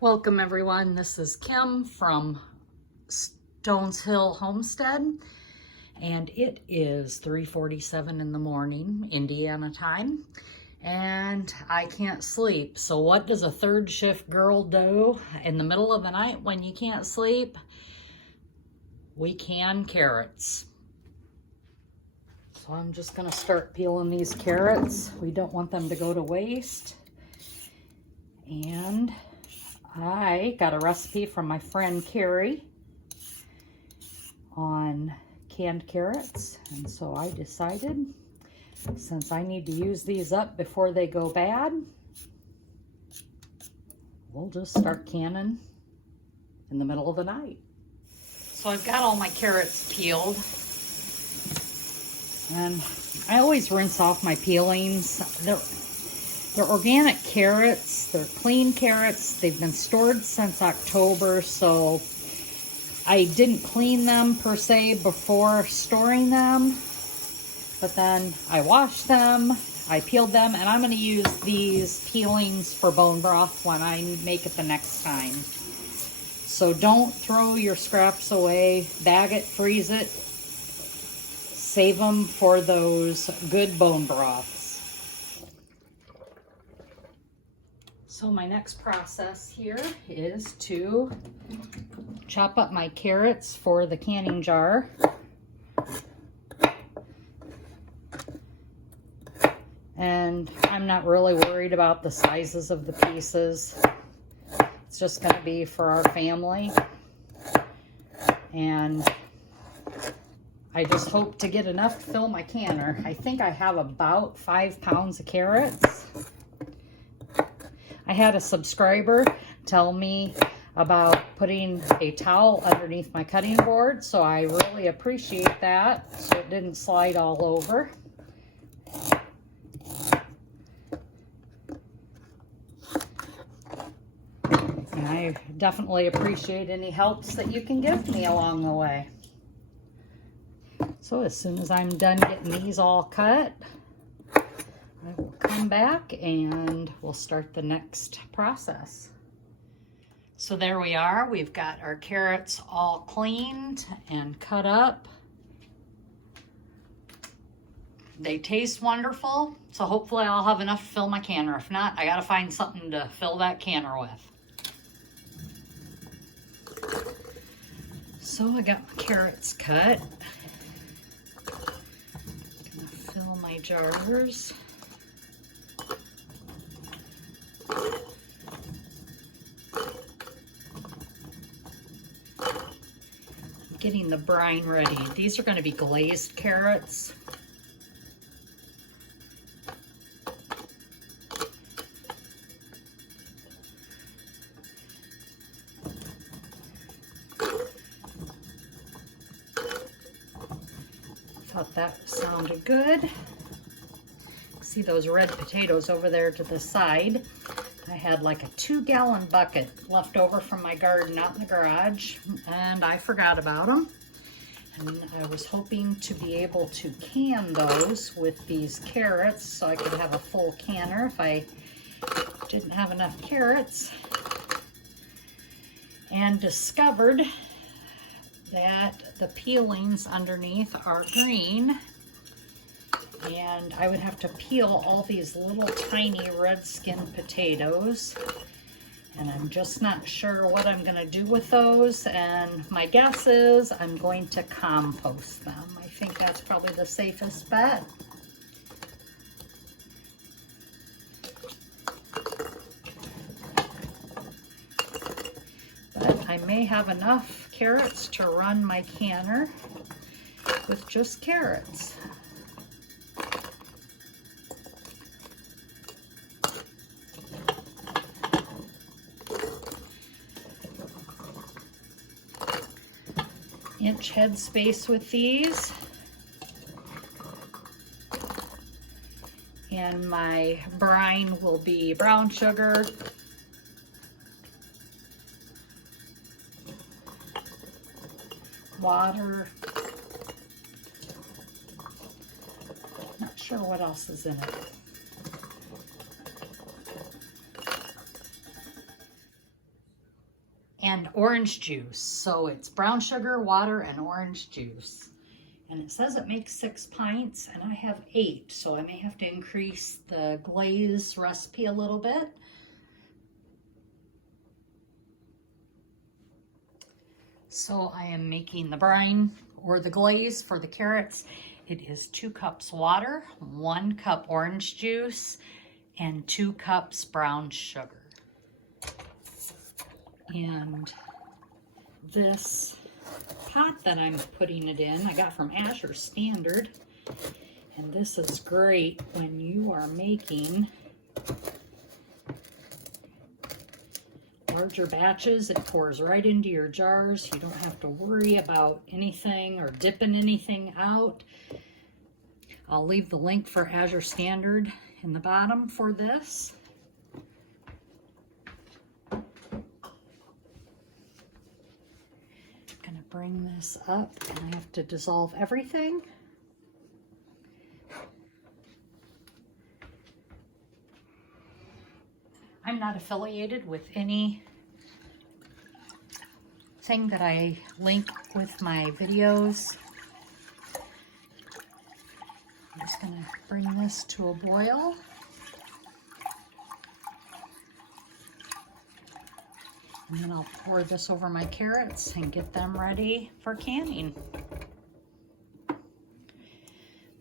Welcome everyone, this is Kim from Stones Hill Homestead, and it is 3:47 in the morning, Indiana time, and I can't sleep. So what does a third shift girl do in the middle of the night when you can't sleep? We can carrots. So I'm just gonna start peeling these carrots. We don't want them to go to waste. And I got a recipe from my friend Carrie on canned carrots, and so I decided, since I need to use these up before they go bad, we'll just start canning in the middle of the night. So I've got all my carrots peeled, and I always rinse off my peelings. They're organic carrots, they're clean carrots, they've been stored since October, so I didn't clean them per se before storing them, but then I washed them, I peeled them, and I'm going to use these peelings for bone broth when I make it the next time. So don't throw your scraps away, bag it, freeze it, save them for those good bone broths. So my next process here is to chop up my carrots for the canning jar. And I'm not really worried about the sizes of the pieces. It's just going to be for our family. And I just hope to get enough to fill my canner. I think I have about 5 pounds of carrots. I had a subscriber tell me about putting a towel underneath my cutting board, so I really appreciate that, so it didn't slide all over. And I definitely appreciate any helps that you can give me along the way. So as soon as I'm done getting these all cut, I will come back and we'll start the next process. So there we are. We've got our carrots all cleaned and cut up. They taste wonderful, so hopefully I'll have enough to fill my canner. If not, I gotta find something to fill that canner with. So I got my carrots cut. Gonna fill my jars. Getting the brine ready. These are going to be glazed carrots. Thought that sounded good. See those red potatoes over there to the side. I had like a 2-gallon bucket left over from my garden out in the garage, and I forgot about them. And I was hoping to be able to can those with these carrots so I could have a full canner if I didn't have enough carrots. And discovered that the peelings underneath are green. And I would have to peel all these little tiny red skin potatoes, and I'm just not sure what I'm going to do with those, and my guess is I'm going to compost them. I think that's probably the safest bet. But I may have enough carrots to run my canner with just carrots. Inch head space with these, and my brine will be brown sugar, water, not sure what else is in it. and orange juice. So it's brown sugar, water, and orange juice. And it says it makes 6 pints, and I have 8, so I may have to increase the glaze recipe a little bit. So I am making the brine or the glaze for the carrots. It is 2 cups water, 1 cup orange juice, and 2 cups brown sugar. And this pot that I'm putting it in, I got from Azure Standard. And this is great when you are making larger batches. It pours right into your jars. You don't have to worry about anything or dipping anything out. I'll leave the link for Azure Standard in the bottom for this. Bring this up, and I have to dissolve everything. I'm not affiliated with any thing that I link with my videos. I'm just going to bring this to a boil. And then I'll pour this over my carrots and get them ready for canning.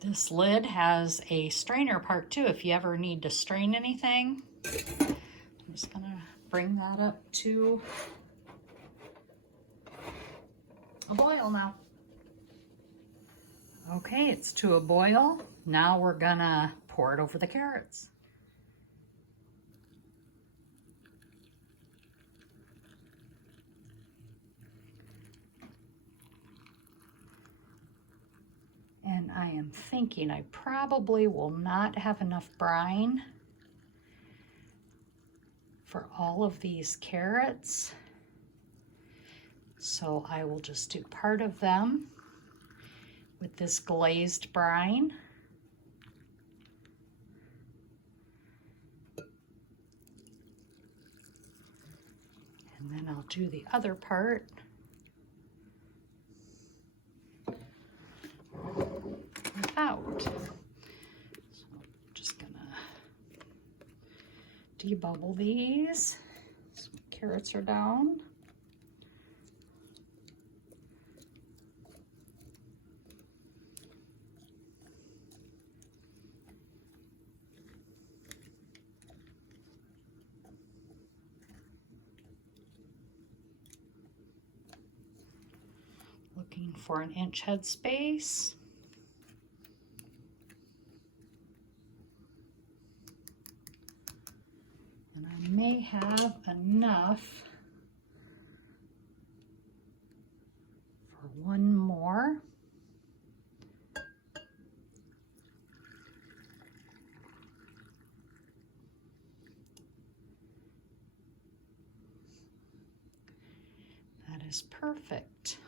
This lid has a strainer part too if you ever need to strain anything. I'm just gonna bring that up to a boil now. Okay, it's to a boil. Now we're gonna pour it over the carrots. And I am thinking I probably will not have enough brine for all of these carrots. So I will just do part of them with this glazed brine. And then I'll do the other part without. So I'm just gonna debubble these. So my carrots are down. Looking for an inch head space. And I may have enough for one more. That is perfect.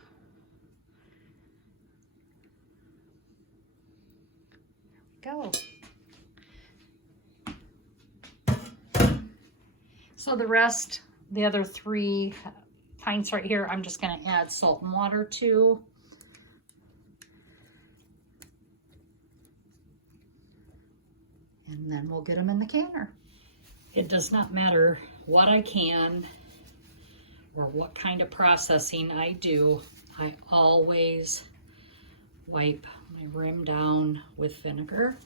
There we go. So the rest, the other 3 pints right here, I'm just going to add salt and water to. And then we'll get them in the canner. It does not matter what I can or what kind of processing I do, I always wipe my rim down with vinegar.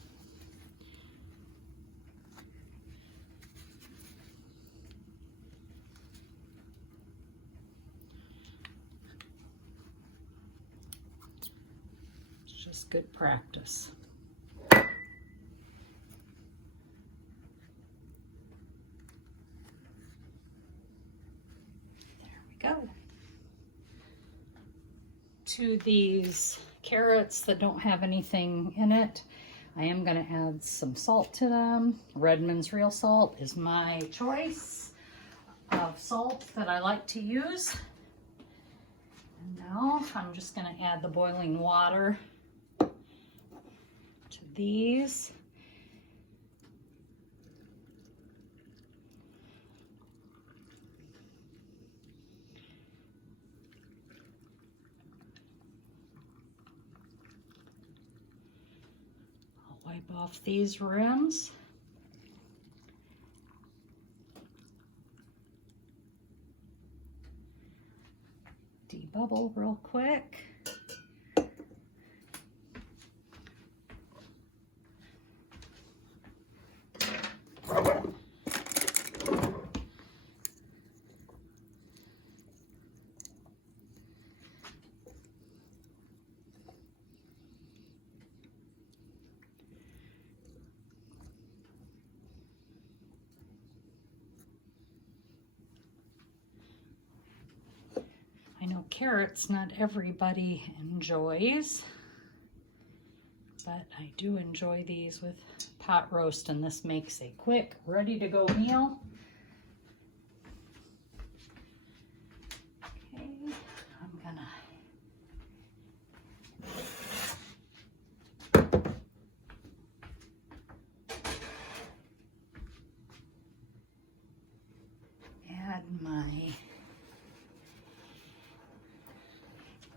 It's just good practice. There we go. To these carrots that don't have anything in it, I am going to add some salt to them. Redmond's real salt is my choice of salt that I like to use. And now I'm just going to add the boiling water to these. off these rims. Debubble real quick. I know carrots not everybody enjoys, but I do enjoy these with pot roast, and this makes a quick, ready to go meal. Okay, I'm gonna add my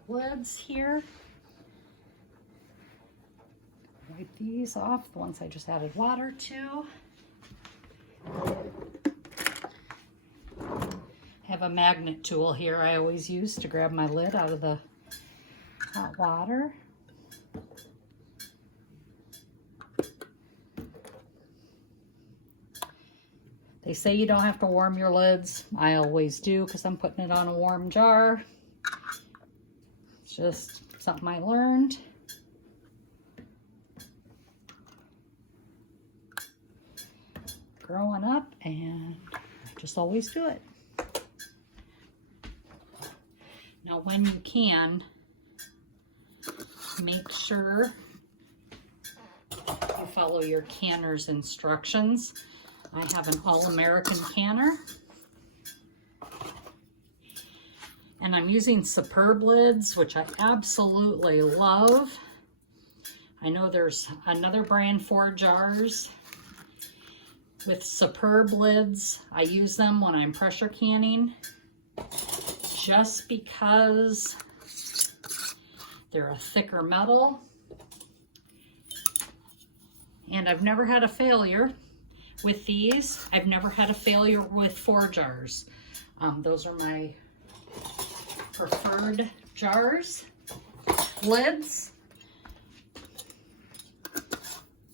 lids here. Wipe these off, the ones I just added water to. I have a magnet tool here I always use to grab my lid out of the hot water. They say you don't have to warm your lids. I always do because I'm putting it on a warm jar. It's just something I learned. Growing up, and I just always do it. Now when you can, make sure you follow your canner's instructions. I have an All-American canner, and I'm using Superb lids, which I absolutely love. I know there's another brand for jars with Superb lids. I use them when I'm pressure canning just because they're a thicker metal, and I've never had a failure with these. I've never had a failure with 4 jars. Those are my preferred jars. Lids.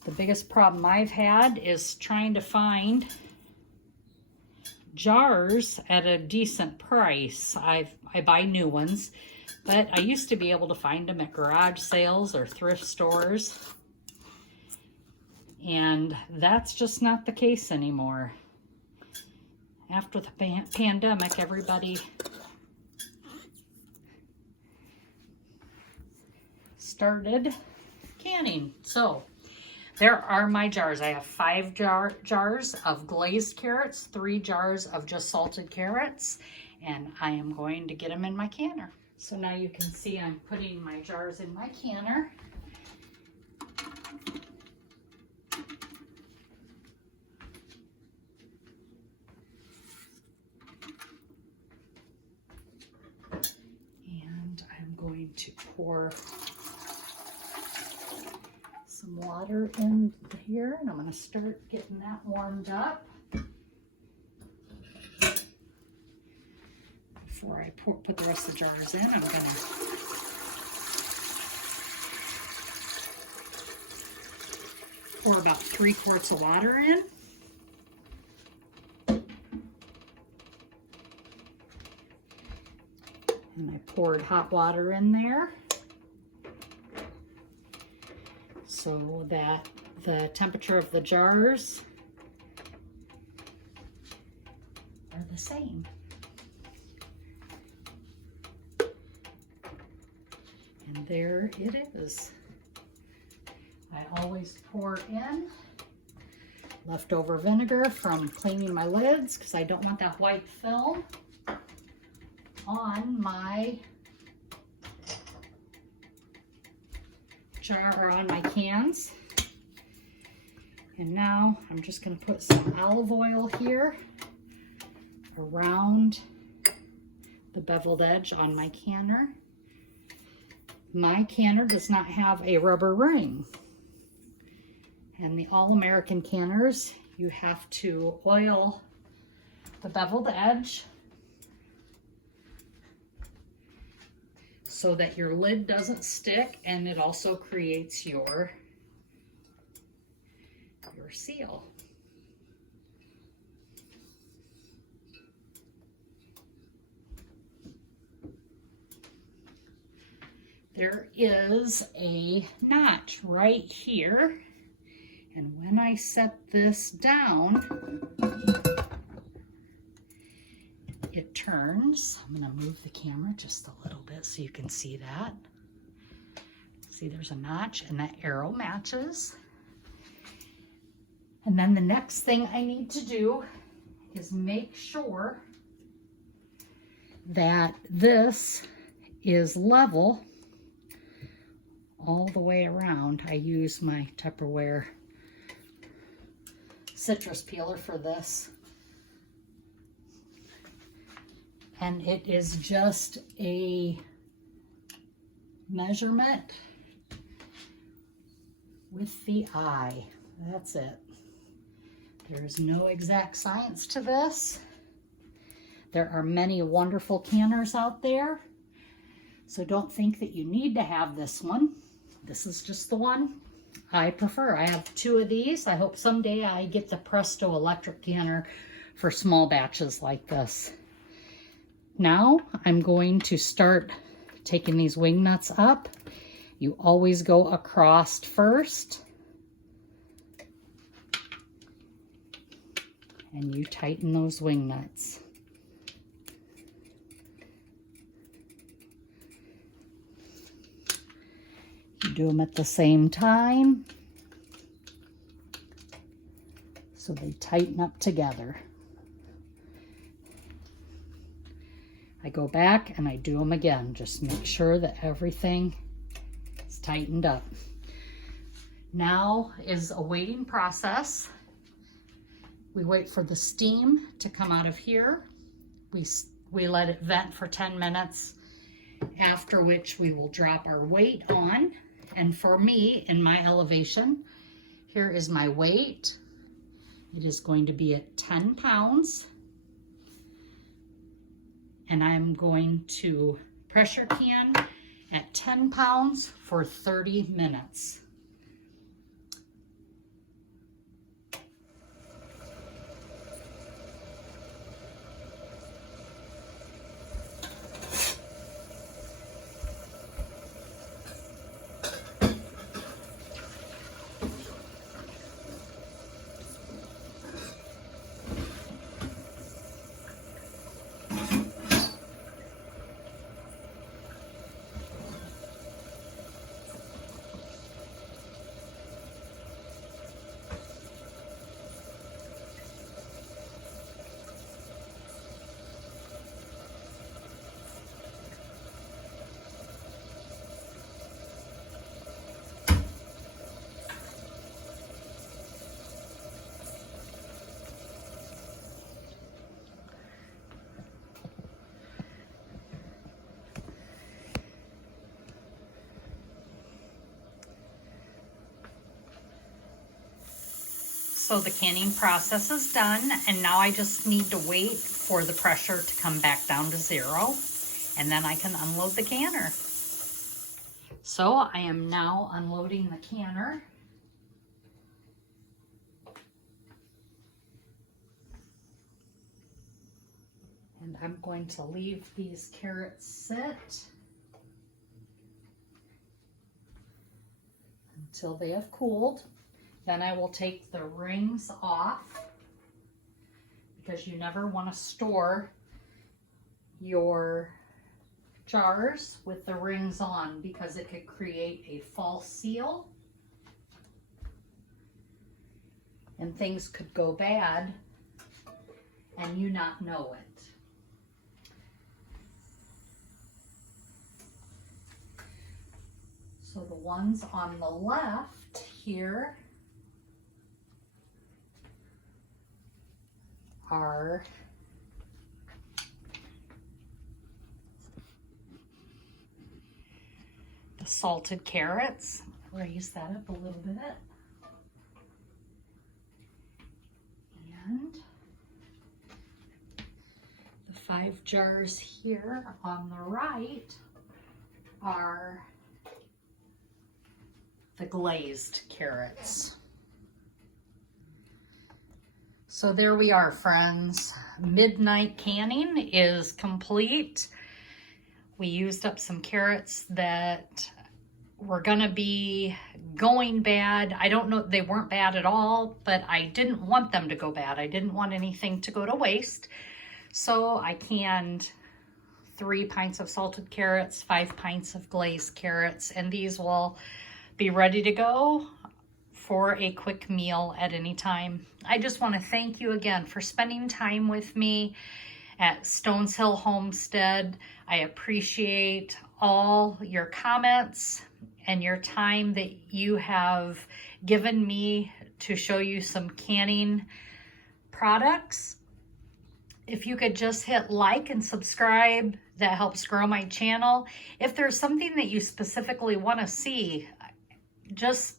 The biggest problem I've had is trying to find jars at a decent price. I buy new ones, but I used to be able to find them at garage sales or thrift stores, and that's just not the case anymore. After the pandemic, everybody started canning. So there are my jars. I have 5 jars of glazed carrots, 3 jars of just salted carrots, and I am going to get them in my canner. So now you can see I'm putting my jars in my canner. And I'm going to pour some water in here, and I'm going to start getting that warmed up. Before I put the rest of the jars in, I'm going to pour about 3 quarts of water in. And I poured hot water in there so that the temperature of the jars are the same. And there it is. I always pour in leftover vinegar from cleaning my lids because I don't want that white film on my jar or on my cans. And now I'm just going to put some olive oil here around the beveled edge on my canner. My canner does not have a rubber ring. It And the All-American canners, you have to oil the beveled edge so that your lid doesn't stick, and it also creates your seal. There is a notch right here, and when I set this down, it turns. I'm going to move the camera just a little bit so you can see that. See, there's a notch and that arrow matches. And then the next thing I need to do is make sure that this is level all the way around. I use my Tupperware citrus peeler for this. And it is just a measurement with the eye. That's it. There's no exact science to this. There are many wonderful canners out there, so don't think that you need to have this one. This is just the one I prefer. I have 2 of these. I hope someday I get the Presto electric canner for small batches like this. Now I'm going to start taking these wing nuts up. You always go across first, and you tighten those wing nuts. You do them at the same time so they tighten up together. I go back and I do them again. Just make sure that everything is tightened up. Now is a waiting process. We wait for the steam to come out of here. We let it vent for 10 minutes, after which we will drop our weight on. And for me, in my elevation, here is my weight. It is going to be at 10 pounds. And I'm going to pressure can at 10 pounds for 30 minutes. So the canning process is done, and now I just need to wait for the pressure to come back down to 0, and then I can unload the canner. So I am now unloading the canner. And I'm going to leave these carrots sit until they have cooled. Then I will take the rings off, because you never want to store your jars with the rings on, because it could create a false seal and things could go bad and you not know it. So the ones on the left here are the salted carrots. Raise that up a little bit. 5 jars here. On the right are the glazed carrots. So there we are, friends. Midnight canning is complete. We used up some carrots that were gonna be going bad. I don't know, they weren't bad at all, but I didn't want them to go bad. I didn't want anything to go to waste. So I canned 3 pints of salted carrots, 5 pints of glazed carrots, and these will be ready to go for a quick meal at any time. I just want to thank you again for spending time with me at Stones Hill Homestead. I appreciate all your comments and your time that you have given me to show you some canning products. If you could just hit like and subscribe, that helps grow my channel. If there's something that you specifically want to see, just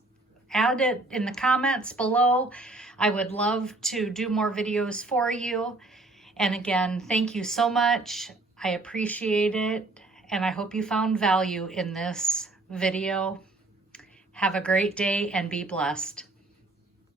add it in the comments below. I would love to do more videos for you. And again, thank you so much. I appreciate it, and I hope you found value in this video. Have a great day and be blessed.